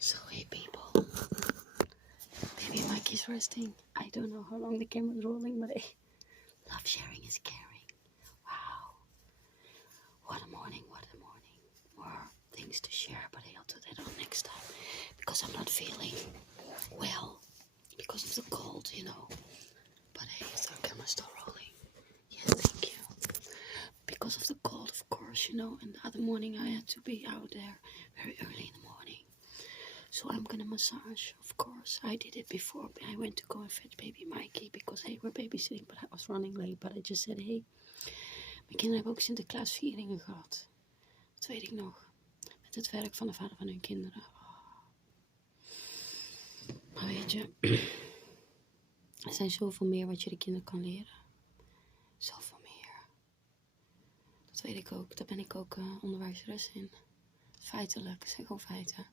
So hey people, baby Mike is resting. I don't know how long the camera is rolling, but love sharing is caring. Wow, what a morning, what a morning. More things to share, but I'll do that on next time because I'm not feeling well because of the cold, you know. But hey, is our camera still rolling? Yes, thank you. Because of the cold, of course, you know, and the other morning I had to be out there very early in the morning. So I'm gonna massage, of course. I did it before. I went to go and fetch baby Mikey because hey, we're babysitting, but I was running late. But I just said, hey, mijn kinderen hebben ook Sinterklaasvieringen gehad. Dat weet ik nog. Met het werk van de vader van hun kinderen. Oh. Maar weet je, er zijn zoveel meer wat je de kinderen kan leren. Zoveel meer. Dat weet ik ook. Daar ben ik ook onderwijzeres in. Feitelijk, zeg gewoon feiten.